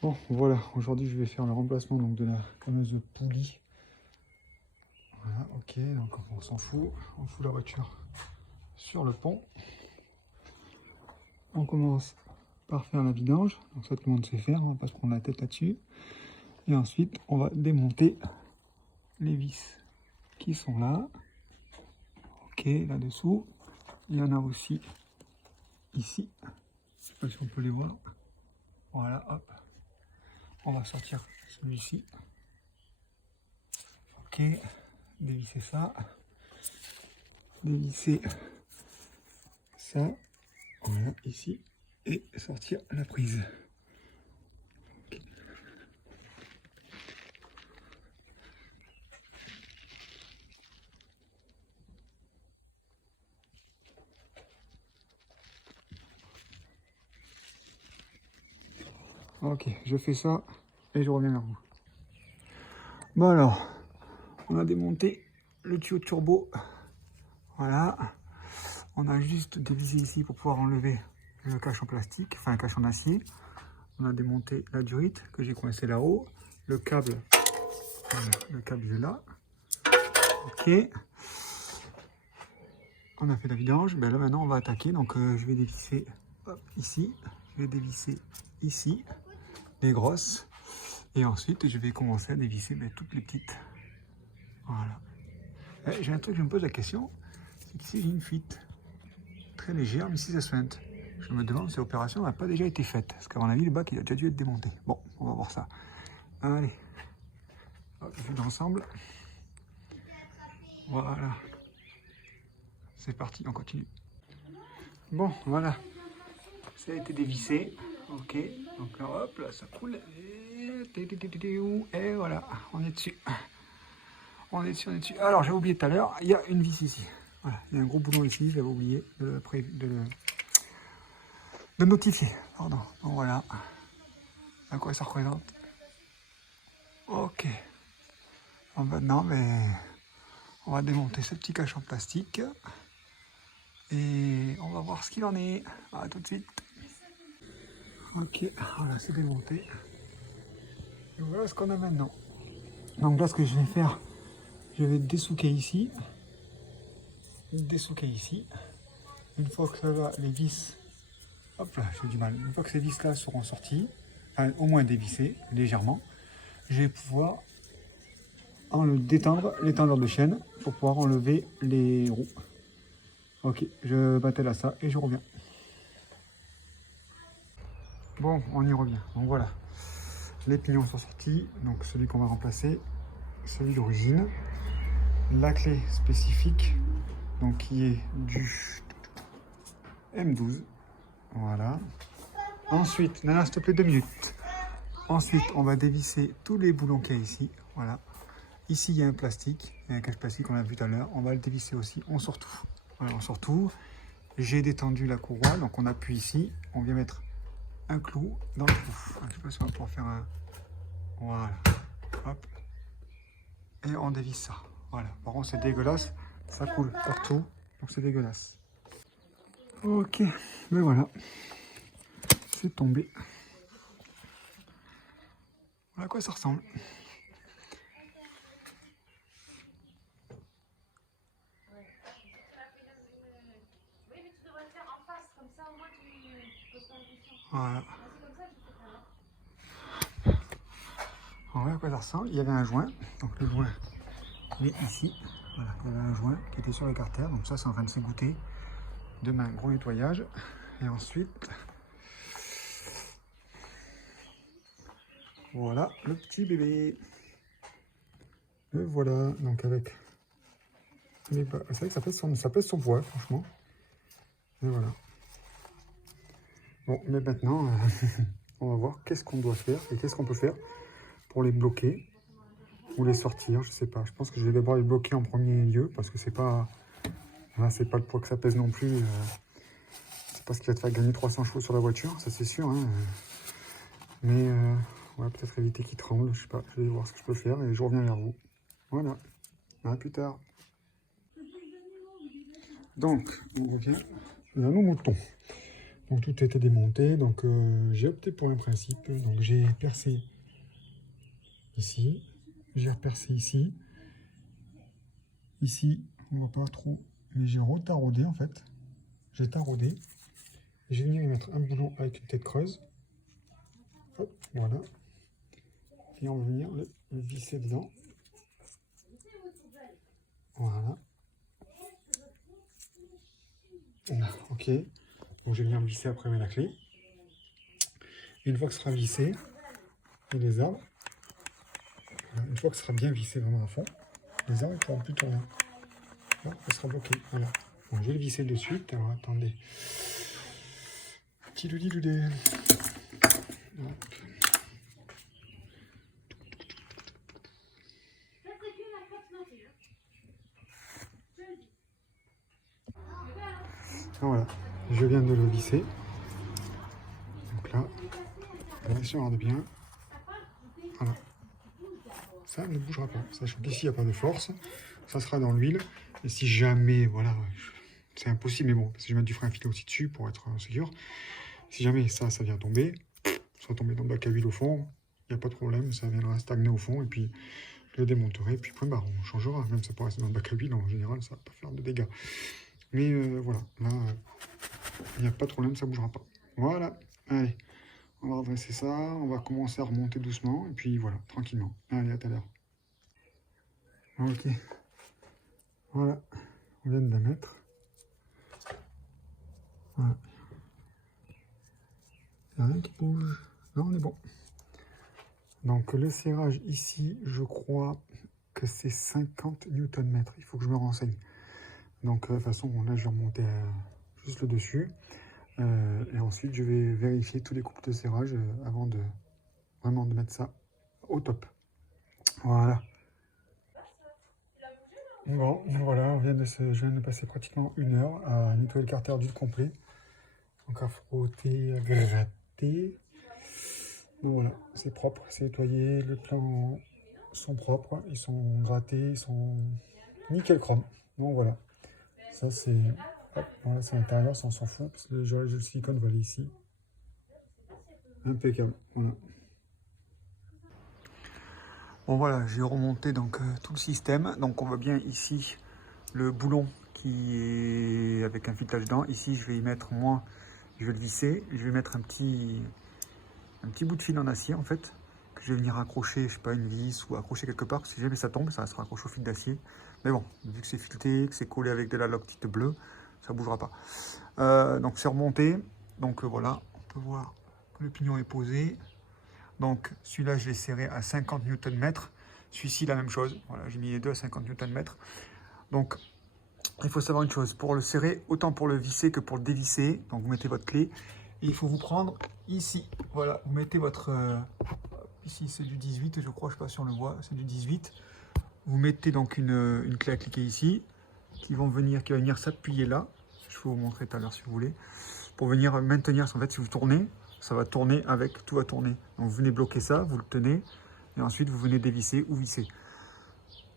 Bon, voilà, aujourd'hui je vais faire le remplacement donc, de la fameuse poulie. Voilà, ok, donc on s'en fout. On fout la voiture sur le pont. On commence par faire la vidange. Donc ça, tout le monde sait faire, on va pas se prendre la tête là-dessus. Et ensuite, on va démonter les vis qui sont là. Ok, là-dessous. Il y en a aussi ici. Je sais pas si on peut les voir. Voilà, hop. On va sortir celui-ci. Ok, dévisser ça. Dévisser ça. Voilà, ici. Et sortir la prise. Okay. Ok, je fais ça et je reviens vers vous. Bon alors, on a démonté le tuyau turbo. Voilà. On a juste dévissé ici pour pouvoir enlever le cache en plastique, enfin le cache en acier. On a démonté la durite que j'ai coincée là-haut. Le câble, voilà, le câble est là. Ok. On a fait la vidange. Ben là maintenant on va attaquer. Donc je vais dévisser ici. Je vais dévisser ici les grosses. Et ensuite je vais commencer à dévisser toutes les petites. Voilà. J'ai un truc, je me pose la question. C'est qu'ici j'ai une fuite très légère, mais si ça sointe. Je me demande si l'opération n'a pas déjà été faite. Parce qu'à mon avis, le bac il a déjà dû être démonté. Bon, on va voir ça. Allez. Hop, vue d'ensemble. Voilà. C'est parti, on continue. Bon, voilà. Ça a été dévissé. Ok. Donc là, hop, là, ça coule. Et voilà, on est dessus. On est dessus, on est dessus. Alors, j'ai oublié tout à l'heure, il y a une vis ici. Voilà, il y a un gros boulon ici, j'avais oublié de notifier. Pardon. Donc voilà. À quoi ça représente? Ok. Bon, maintenant, on va démonter ce petit cache en plastique. Et on va voir ce qu'il en est. À tout de suite. Ok, voilà, c'est démonté. Et voilà ce qu'on a maintenant. Donc là, ce que je vais faire, je vais dessouquer ici. Dessouquer ici. Une fois que ça va, les vis, hop là, j'ai du mal. Une fois que ces vis là seront sorties, enfin au moins dévissées légèrement, je vais pouvoir détendre l'étendard de chaîne pour pouvoir enlever les roues. Ok, je battelle à ça et je reviens. Bon, on y revient. Donc voilà, les pignons sont sortis. Donc celui qu'on va remplacer, celui d'origine, la clé spécifique, donc qui est du M12. Voilà. Ensuite, Nana, s'il te plaît, 2 minutes. Ensuite, on va dévisser tous les boulons qu'il y a ici. Voilà. Ici, il y a un plastique, il y a un cache plastique qu'on a vu tout à l'heure. On va le dévisser aussi. On sort tout. Voilà, on sort tout. J'ai détendu la courroie, donc on appuie ici. On vient mettre un clou dans le trou. Je ne sais pas si on va pouvoir faire un... Voilà. Hop. Et on dévisse ça. Voilà. Par contre, c'est dégueulasse. Ça coule partout. Donc, c'est dégueulasse. Ok. Mais voilà. C'est tombé. Voilà à quoi ça ressemble. Voilà. Voilà à quoi ça ressemble. Il y avait un joint. Donc le joint est ici. Voilà. Il y avait un joint qui était sur le carter. Donc ça, c'est en train de s'égoutter. Demain, gros nettoyage. Et ensuite, voilà le petit bébé. Le voilà. Donc avec... C'est vrai que ça pèse son poids, franchement. Et voilà. Bon, mais maintenant, on va voir qu'est-ce qu'on doit faire et qu'est-ce qu'on peut faire pour les bloquer ou les sortir, je sais pas. Je pense que je vais d'abord les bloquer en premier lieu parce que c'est pas... Là, c'est pas le poids que ça pèse non plus. C'est pas ce qui va te faire gagner 300 chevaux sur la voiture, ça c'est sûr. Hein. Mais ouais, peut-être éviter qu'il tremble, je sais pas. Je vais voir ce que je peux faire et je reviens vers vous. Voilà. À plus tard. Donc, on revient vers nos moutons. Donc tout a été démonté, donc j'ai opté pour un principe, donc j'ai percé ici, j'ai repercé ici, ici on voit pas trop, mais j'ai retaraudé en fait, j'ai taraudé, et je vais venir y mettre un boulon avec une tête creuse, hop, voilà, et on va venir le visser dedans, voilà, ok, donc je vais venir le visser après avec la clé, et une fois que ce sera vissé, et les arbres, voilà, une fois que ce sera bien vissé vraiment à fond, les arbres ne pourront plus tourner. Là, ça sera bloqué. Voilà. Bon, je vais le visser de suite. Alors, attendez. Petit doudi-doudé. Voilà. Je viens de le visser. Donc là, on regarde bien. Voilà. Ça ne bougera pas. Sachant qu'ici, il n'y a pas de force. Ça sera dans l'huile. Et si jamais, voilà, c'est impossible, mais bon, parce que je vais mettre du frein à filet aussi dessus pour être sûr. Si jamais ça vient tomber, soit tomber dans le bac à huile au fond, il n'y a pas de problème, ça viendra stagner au fond, et puis je le démonterai, puis point barre, on changera. Même ça pourrait rester dans le bac à huile, en général, ça ne va pas faire de dégâts. Mais voilà, là, il n'y a pas de problème, ça ne bougera pas. Voilà, allez, on va redresser ça, on va commencer à remonter doucement, et puis voilà, tranquillement. Allez, à tout à l'heure. Ok, voilà, on vient de la mettre. Voilà. Il n'y a rien qui bouge. Non, on est bon. Donc le serrage ici, je crois que c'est 50 Nm. Il faut que je me renseigne. Donc de toute façon, là je vais remonter juste le dessus. Et ensuite je vais vérifier tous les coupes de serrage avant de vraiment de mettre ça au top. Voilà. Bon, voilà, je viens de passer pratiquement 1 heure à nettoyer le carter d'huile complet. Donc à frotter, à gratter. Donc voilà, c'est propre, c'est nettoyé, les plans sont propres, ils sont grattés, ils sont nickel chrome. Donc voilà, ça c'est voilà, c'est l'intérieur, ça on s'en fout, parce que le silicone va aller ici. Impeccable, voilà. Bon voilà, j'ai remonté donc tout le système. Donc on voit bien ici le boulon qui est avec un filetage dedans. Ici je vais y mettre, moi, je vais le visser, je vais mettre un petit bout de fil en acier en fait, que je vais venir accrocher, je sais pas, une vis ou accrocher quelque part, parce que si jamais ça tombe, ça sera accroché au fil d'acier. Mais bon, vu que c'est fileté, que c'est collé avec de la loctite bleue, ça bougera pas. Donc c'est remonté, donc voilà, on peut voir que le pignon est posé. Donc celui-là, je l'ai serré à 50 Nm. Celui-ci, la même chose. Voilà, j'ai mis les deux à 50 Nm. Donc, il faut savoir une chose. Pour le serrer, autant pour le visser que pour le dévisser. Donc, vous mettez votre clé. Et il faut vous prendre ici. Voilà, vous mettez votre... ici, c'est du 18, je crois. Je ne sais pas si on le voit. C'est du 18. Vous mettez donc une clé à cliquer ici. Qui va venir s'appuyer là. Je vais vous montrer tout à l'heure si vous voulez. Pour venir maintenir, en fait, si vous tournez, ça va tourner avec, tout va tourner. Donc vous venez bloquer ça, vous le tenez, et ensuite vous venez dévisser ou visser.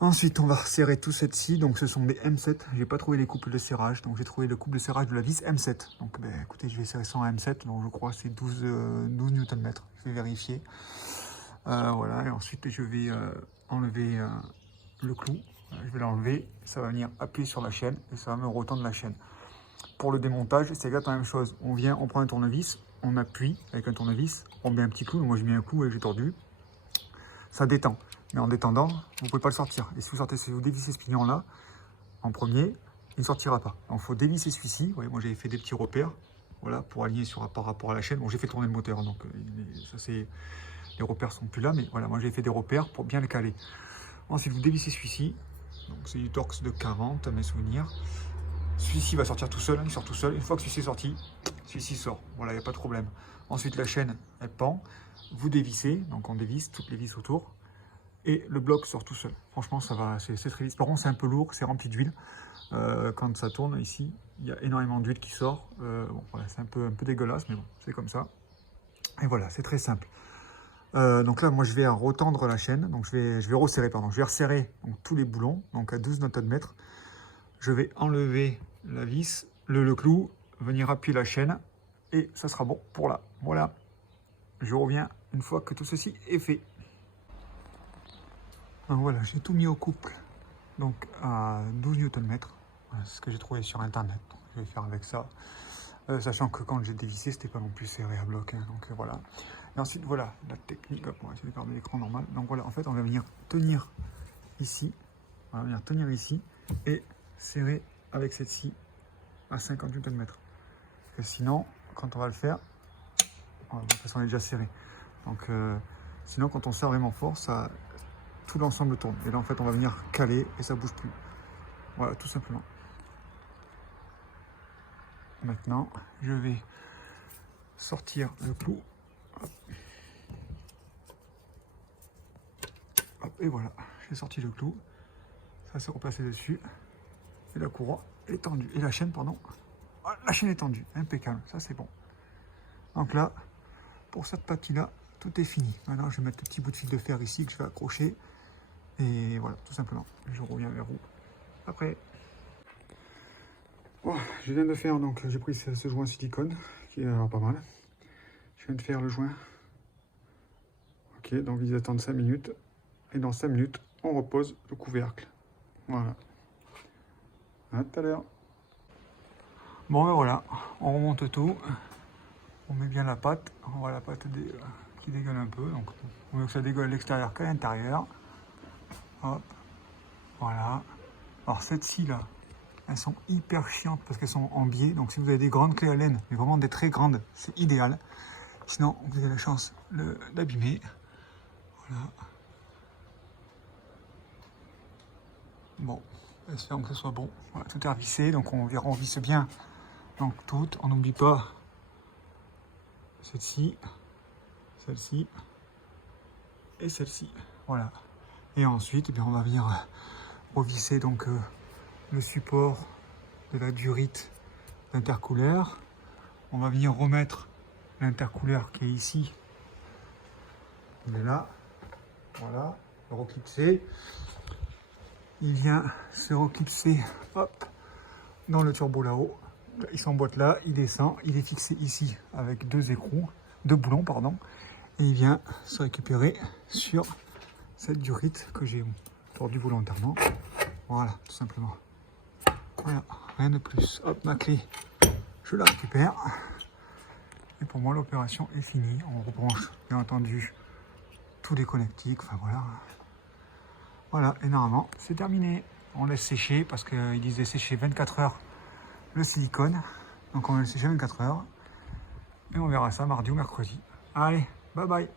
Ensuite on va serrer tout ceci, donc ce sont des M7, j'ai pas trouvé les couples de serrage, donc j'ai trouvé le couple de serrage de la vis M7. Donc ben, écoutez, je vais serrer ça en M7, donc je crois que c'est 12 Nm, je vais vérifier. Voilà, et ensuite je vais enlever le clou, je vais l'enlever, ça va venir appuyer sur la chaîne, et ça va me retendre la chaîne. Pour le démontage, c'est exactement la même chose. On prend un tournevis, on appuie avec un tournevis, on met un petit clou. Moi, j'ai mis un clou et j'ai tordu. Ça détend. Mais en détendant, vous ne pouvez pas le sortir. Et si vous dévissez ce pignon-là, en premier, il ne sortira pas. Donc, il faut dévisser celui-ci. Vous voyez, moi, j'avais fait des petits repères, voilà, pour aligner par rapport à la chaîne. Bon, j'ai fait tourner le moteur, donc ça, les repères ne sont plus là. Mais voilà, moi, j'ai fait des repères pour bien le caler. Ensuite, vous dévissez celui-ci. Donc, c'est du Torx de 40, à mes souvenirs. Celui-ci va sortir tout seul, il sort tout seul. Une fois que celui-ci est sorti, celui-ci sort. Voilà, il n'y a pas de problème. Ensuite, la chaîne, elle pend. Vous dévissez, donc on dévisse toutes les vis autour. Et le bloc sort tout seul. Franchement, ça va, c'est très vite. Par contre, c'est un peu lourd, c'est rempli d'huile. Quand ça tourne ici, il y a énormément d'huile qui sort. Bon, voilà, c'est un peu dégueulasse, mais bon, c'est comme ça. Et voilà, c'est très simple. Donc là, moi, je vais retendre la chaîne. Donc, je vais resserrer, pardon. Je vais resserrer donc, tous les boulons, donc à 12 Nm. Je vais enlever la vis, le clou, venir appuyer la chaîne et ça sera bon pour là. Voilà, je reviens une fois que tout ceci est fait. Donc voilà, j'ai tout mis au couple, donc à 12 Nm. Voilà, c'est ce que j'ai trouvé sur internet. Donc, je vais faire avec ça, sachant que quand j'ai dévissé, c'était pas non plus serré à bloc, hein, donc voilà. Et ensuite, voilà, la technique, hop, on va essayer de garder l'écran normal. Donc voilà, en fait, on va venir tenir ici, on va venir tenir ici, et serrer avec cette scie à 58 Nm. Parce que sinon, quand on va le faire, de toute façon, on est déjà serré. Donc, sinon, quand on serre vraiment fort, ça, tout l'ensemble tourne. Et là, en fait, on va venir caler et ça bouge plus. Voilà, tout simplement. Maintenant, je vais sortir le clou. Hop. Hop, et voilà, j'ai sorti le clou. Ça s'est replacé dessus. Et la courroie est tendue. Et la chaîne, pardon. Ah, la chaîne est tendue. Impeccable. Ça, c'est bon. Donc là, pour cette partie-là, tout est fini. Maintenant, je vais mettre le petit bout de fil de fer ici que je vais accrocher. Et voilà, tout simplement. Je reviens vers vous après. Bon, je viens de faire, donc j'ai pris ce joint silicone qui est pas mal. Je viens de faire le joint. Ok, donc ils attendent 5 minutes. Et dans 5 minutes, on repose le couvercle. Voilà. À tout à l'heure. Bon, ben voilà, on remonte tout. On met bien la pâte. On voit la pâte qui dégueule un peu. Donc, on veut que ça dégueule à l'extérieur qu'à l'intérieur. Hop. Voilà. Alors, cette scie-là, elles sont hyper chiantes parce qu'elles sont en biais. Donc, si vous avez des grandes clés à laine, mais vraiment des très grandes, c'est idéal. Sinon, vous avez la chance d'abîmer. Voilà. Bon, espérons que ce soit bon. Voilà, tout est revissé, donc on visse bien. Donc toutes, on n'oublie pas celle-ci, celle-ci et celle-ci. Voilà. Et ensuite, eh bien, on va venir revisser donc le support de la durite d'intercouleur. On va venir remettre l'intercouleur qui est ici. Il est là. Voilà. Le reclipser. Il vient se reclipser, hop, dans le turbo là-haut. Il s'emboîte là, il descend, il est fixé ici avec deux boulons, pardon, et il vient se récupérer sur cette durite que j'ai tordue volontairement. Voilà, tout simplement. Voilà, rien de plus. Hop, ma clé, je la récupère. Et pour moi, l'opération est finie. On rebranche, bien entendu, tous les connectiques, enfin voilà. Voilà, et normalement, c'est terminé. On laisse sécher parce qu'il disait sécher 24 heures le silicone. Donc on va le sécher 24 heures. Et on verra ça mardi ou mercredi. Allez, bye bye.